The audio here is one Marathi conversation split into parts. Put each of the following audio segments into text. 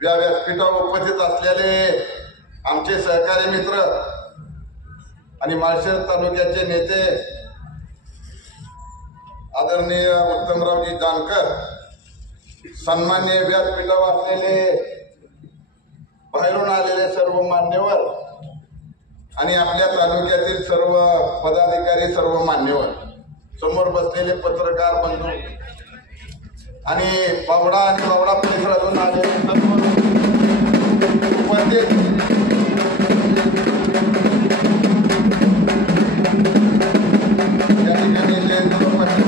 या व्यासपीठावर उपस्थित असलेले आमचे सहकारी मित्र आणि माळशेज तालुक्याचे नेते आदरणीय उत्तमरावजी जानकर, सन्माननीय व्यासपीठावर असलेले बाहेरून आलेले सर्व मान्यवर आणि आपल्या तालुक्यातील सर्व पदाधिकारी, सर्व मान्यवर, समोर बसलेले पत्रकार बंधू आणि बावडा आणि बावडा परिसरातून आलेले सर्व उपस्थित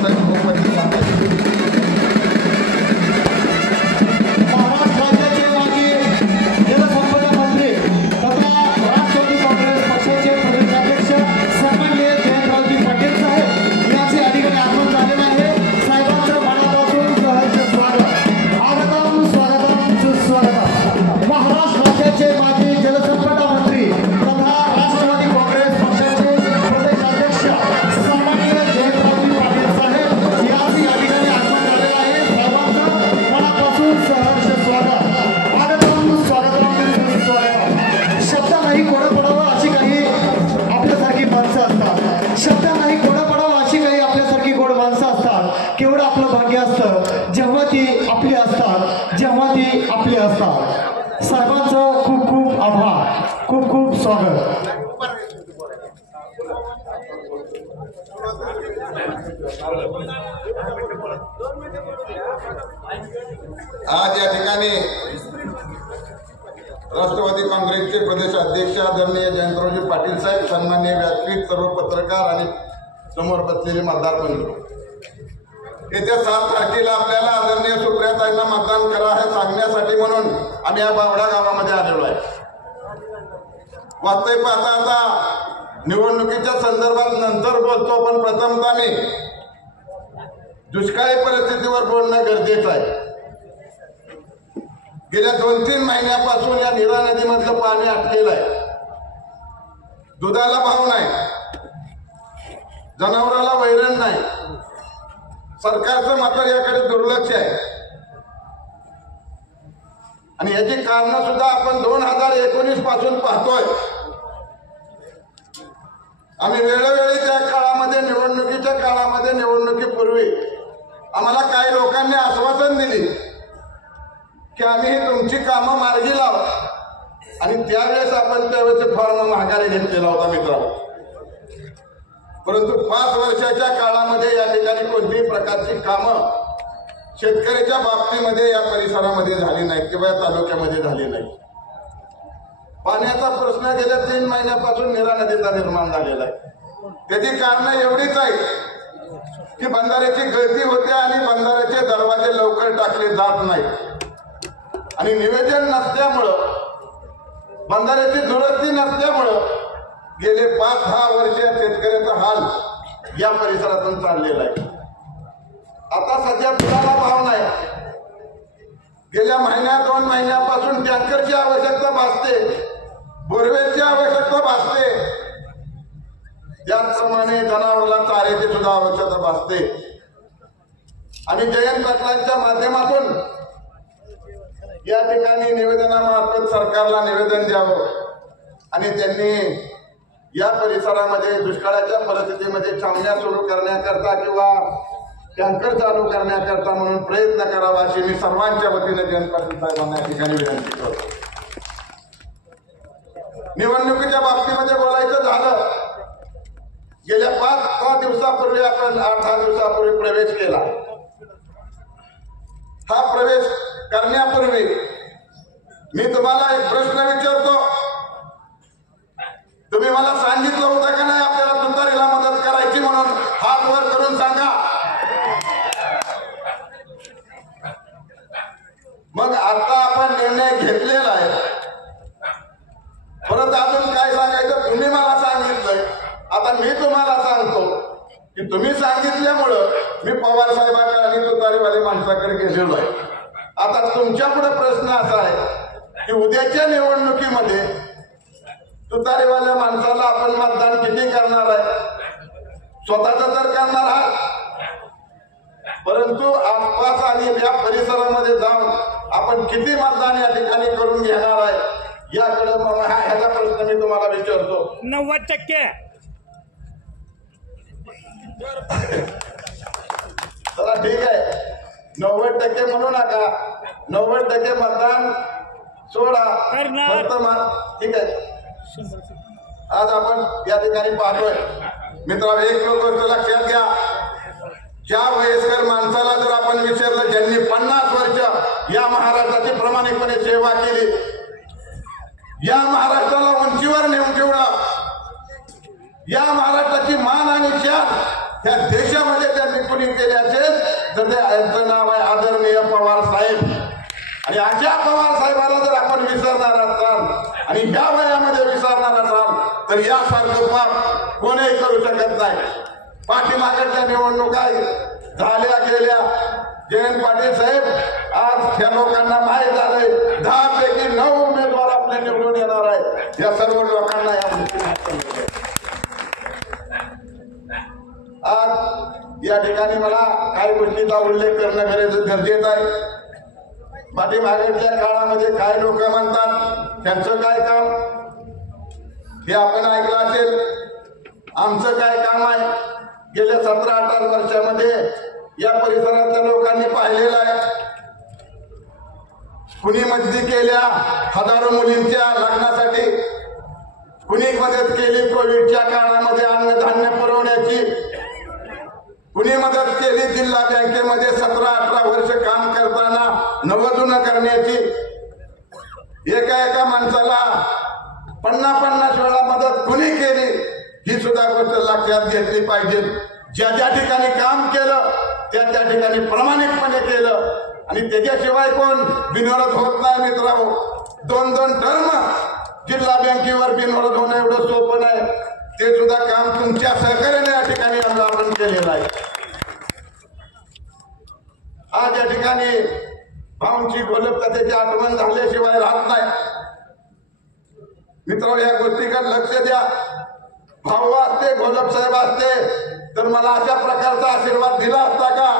साहेबांचं खूप खूप आभार, खूप खूप स्वागत। आज या ठिकाणी राष्ट्रवादी काँग्रेसचे प्रदेश अध्यक्ष आदरणीय जयंतरावजी पाटील साहेब, सन्माननीय व्यासपीठ, सर्व पत्रकार आणि समोर बसलेले मतदार बंधू, येत्या 7 तारखेला आपल्याला आदरणीय सुप्रियाताईंना मतदान करा हे सांगण्यासाठी म्हणून आम्ही या बावडा गावामध्ये आलेलो आहे। वास्तविक पाहता आता निवडणुकीच्या संदर्भात नंतर बोलतो, पण प्रथमतः मी दुष्काळी परिस्थितीवर बोलणं गरजेचं आहे। गेल्या 2-3 महिन्यापासून या नीरा नदीमधलं पाणी आटलेलं आहे, दुधाला भाव नाही, जनावराला वैरण नाही, सरकारचं मात्र याकडे दुर्लक्ष आहे आणि याची कारण सुद्धा आपण 2019 पासून पाहतोय। आम्ही वेळोवेळी त्या काळामध्ये, निवडणुकीच्या काळामध्ये, निवडणुकीपूर्वी आम्हाला काही लोकांनी आश्वासन दिली की आम्ही तुमची कामं मार्गी लावू, आणि त्यावेळेस आपण त्यावेळेचे फॉर्म माघारी घेतलेला होता मित्रांनो। परंतु 5 वर्षाच्या काळामध्ये या ठिकाणी कोणत्याही प्रकारची कामं शेतकऱ्याच्या बाबतीमध्ये या परिसरामध्ये झाली नाही किंवा या तालुक्यामध्ये झाली नाही। पाण्याचा प्रश्न गेल्या 3 महिन्यापासून नीरा नदीचा निर्माण झालेला आहे। त्याची कारण एवढीच आहे की बंधाऱ्याची गळती होते आणि बंधाऱ्याचे दरवाजे लवकर टाकले जात नाही आणि नियोजन नसल्यामुळं, बंधाऱ्याची दुरुस्ती नसल्यामुळं गेले 5-10 वर्ष शेतकऱ्याचा हाल या परिसरातून चाललेला आहे। आता सध्या दुधाला भाव नाही, गेल्या 1-2 महिन्यापासून टँकरची आवश्यकता भासते, बोरवेलची आवश्यकता भासते, त्याचप्रमाणे जनावराला चाऱ्याची सुद्धा आवश्यकता भासते आणि जयंत पाटलांच्या माध्यमातून या ठिकाणी निवेदनामार्फत सरकारला निवेदन द्यावं आणि त्यांनी या परिसरामध्ये दुष्काळाच्या परिस्थितीमध्ये छावण्या सुरू करण्याकरता किंवा टँकर चालू करण्याकरता म्हणून प्रयत्न करावा अशी मी सर्वांच्या वतीने जयंत पाटील साहेबांना या ठिकाणी विनंती करतो। निवडणुकीच्या बाबतीमध्ये बोलायचं झालं, गेल्या 5-6 दिवसापूर्वी आपण 8-10 दिवसापूर्वी प्रवेश केला। हा प्रवेश करण्यापूर्वी मी तुम्हाला एक प्रश्न विचारतो, तुम्ही मला सांगितलं होतं का नाही आपल्याला तुतारीला मदत करायची म्हणून? हात वर करून सांगा। मग आता आपण निर्णय घेतलेला आहे, परत अजून काय सांगायचं? तुम्ही मला सांगितलंय, आता मी तुम्हाला सांगतो की तुम्ही सांगितल्यामुळं मी पवार साहेबांकडे आणि तुतारीवाले माणसाकडे गेलेलो आहे। आता तुमच्या पुढे प्रश्न असा आहे की उद्याच्या निवडणुकीमध्ये तुतारीवाल्या माणसाला आपण मतदान किती करणार आहे? स्वतःचा तर करणार आहात, परंतु आसपास आणि या परिसरामध्ये जाऊन आपण किती मतदान या ठिकाणी करून घेणार आहे याकडे ह्याचा प्रश्न मी तुम्हाला विचारतो. 90%. चला ठीक आहे, 90% म्हणू नका, 90% मतदान सोडा, फक्त ठीक आहे. आज आपण या ठिकाणी पाहतोय मित्रांनो, एक गोष्ट लक्षात घ्या, ज्या वयस्कर माणसाला जर आपण विचारलं ज्यांनी 50 वर्ष या महाराष्ट्राची प्रामाणिकपणे सेवा केली, या महाराष्ट्राला उंचीवर नेऊन ठेवलं, या महाराष्ट्राची मान आणि शान त्या देशामध्ये त्यांनी कुणी केले असेल तर त्यांचं नाव आहे आदरणीय पवार साहेब. आणि अशा पवार साहेबाला जर आपण विसरणार असाल आणि ह्या वयामध्ये विसरणार असाल तर यासारखं पाप कोणीही करू शकत नाही. पाठीमागच्या निवडणुका झाल्या गेल्या, जयंत पाटील साहेब आज त्या लोकांना माहीत झालंय 10 पैकी 9 उमेदवार आपले निवडून येणार आहे. या सर्व लोकांना या गोष्टी आज या ठिकाणी मला काही गोष्टीचा उल्लेख करणं गरजेचं आहे. पाठीमागच्या काळामध्ये काय लोक म्हणतात त्यांचं काय काम हे आपण ऐकलं असेल. आमचं काय काम आहे गेल्या 17-18 वर्षामध्ये या परिसरातल्या लोकांनी पाहिलेलं आहे. कुणी मदती केल्या हजारो मुलींच्या लग्नासाठी, कुणी मदत केली कोविडच्या काळामध्ये अन्नधान्य पुरवण्याची, कुणी मदत केली जिल्हा बँकेमध्ये 17-18 वर्ष काम करताना नवजुनं करण्याची. एका माणसाला 50 वेळा मदत कुणी केली ही सुद्धा गोष्ट लक्षात घेतली पाहिजे. ज्या ठिकाणी काम केलं त्या ठिकाणी प्रामाणिकपणे केलं आणि त्याच्याशिवाय कोण बिनविरोध होत नाही. मित्रांनो, 2 टर्म जिल्हा बँकेवर बिनविरोध होणं एवढं सोपं नाही. ते सुद्धा काम तुमच्या सहकार्याने या ठिकाणी आपण केलेलं आहे. आज या ठिकाणी भाऊंची गोलकतेची आठवण झाल्याशिवाय राहत नाही. मित्रांनो, या गोष्टीकडे लक्ष द्या. भाऊ असते, गोलक साहेब असते तर मला अशा प्रकारचा आशीर्वाद दिला असता का?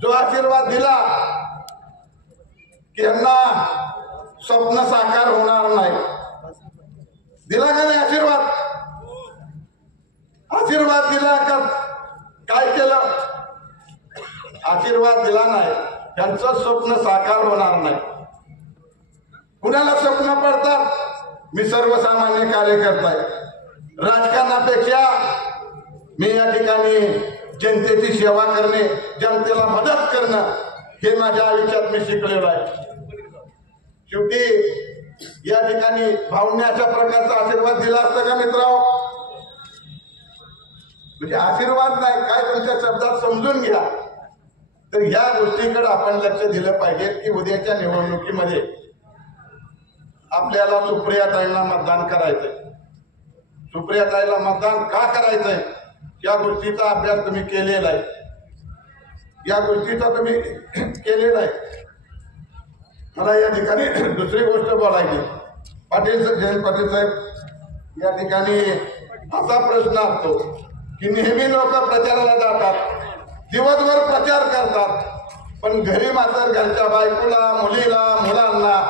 जो आशीर्वाद दिला की यांना स्वप्न साकार होणार नाही, दिला का नाही आशीर्वाद? आशीर्वाद दिला का? काय केलं? आशीर्वाद दिला नाही, त्यांचं स्वप्न साकार होणार नाही. कुणाला स्वप्न पडतात? मी सर्वसामान्य कार्यकर्ता आहे. राजकारणापेक्षा मी या ठिकाणी जनतेची सेवा करणे, जनतेला मदत करणं हे माझ्या आयुष्यात मी शिकलेलो आहे. शेवटी या ठिकाणी भाऊंनी अशा प्रकारचा आशीर्वाद दिला असता का मित्रांनो? म्हणजे आशीर्वाद नाही, काय तुमच्या शब्दात समजून घ्या. तर ह्या गोष्टीकडे आपण लक्ष दिलं पाहिजे की उद्याच्या निवडणुकीमध्ये आपल्याला सुप्रियाताईंना मतदान करायचंय. सुप्रियाताईला मतदान का करायचंय या गोष्टीचा अभ्यास तुम्ही केलेला आहे. या गोष्टीचा तुम्ही केलेला आहे. मला या ठिकाणी दुसरी गोष्ट बोलायची. जयंत पाटील साहेब, या ठिकाणी असा प्रश्न असतो की नेहमी लोक प्रचाराला जातात, दिवसभर प्रचार करतात, पण घरी मात्र घरच्या बायकोला, मुलीला, मुलांना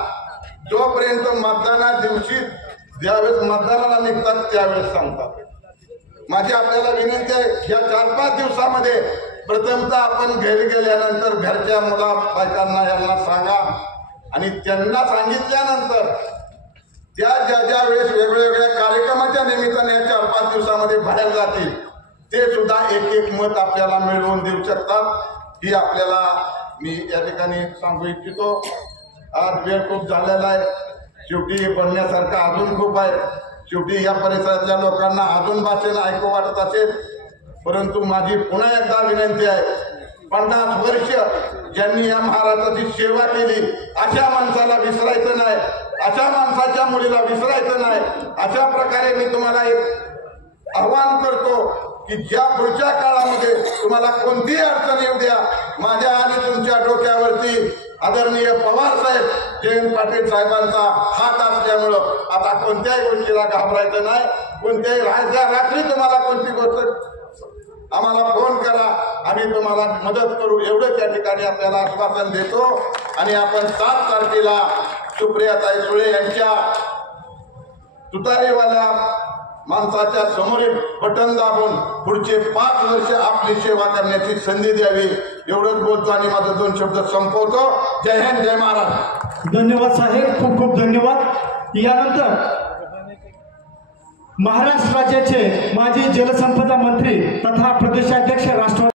जोपर्यंत मतदाना दिवशी ज्यावेळेस मतदानाला निघतात त्यावेळेस सांगतात. माझी आपल्याला विनंती आहे, या 4-5 दिवसामध्ये प्रथमतः आपण घरी गेल्यानंतर घरच्या मुला बायकांना यांना सांगा आणि त्यांना सांगितल्यानंतर त्या ज्या वेळेस वेगवेगळ्या कार्यक्रमाच्या निमित्ताने या 4-5 दिवसामध्ये बाहेर जातील ते सुद्धा एक मत आपल्याला मिळवून देऊ शकतात. ही आपल्याला मी या ठिकाणी सांगू इच्छितो. आज वेळ खूप झालेला आहे. शेवटी बोलण्यासारखं अजून खूप आहे. शेवटी या परिसरातल्या लोकांना अजून भाषण ऐकू वाटत असेल, परंतु माझी पुन्हा एकदा विनंती आहे, 50 वर्ष ज्यांनी या महाराष्ट्राची सेवा केली अशा माणसाला विसरायचं नाही, अशा माणसाच्या मुलीला विसरायचं नाही. अशा प्रकारे मी तुम्हाला एक आव्हान करतो की ज्या पुढच्या काळामध्ये तुम्हाला कोणतीही अडचण येऊ द्या, माझ्या आणि तुमच्या डोक्यावरती आदरणीय पवार साहेब, जयंत पाटील साहेबांचा हात असल्यामुळं आता कोणत्याही गोष्टीला घाबरायचं नाही. कोणत्याही रात्री तुम्हाला कोणती गोष्ट आम्हाला फोन करा, आम्ही तुम्हाला मदत करू, एवढं त्या ठिकाणी आपल्याला आश्वासन देतो. आणि आपण 7 तारखेला सुप्रियाताई सुळे यांच्या तुतारीवाल्या माणसाच्या समोरील बटन दाबून पुढचे 5 वर्ष आपली सेवा करण्याची संधी द्यावी, एवढंच बोलतो आणि माझं 2 शब्द संपवतो. जय हिंद, जय महाराष्ट्र. धन्यवाद साहेब, खूप खूप धन्यवाद. यानंतर महाराष्ट्र राज्याचे माजी जलसंपदा मंत्री तथा प्रदेशाध्यक्ष राष्ट्रवादी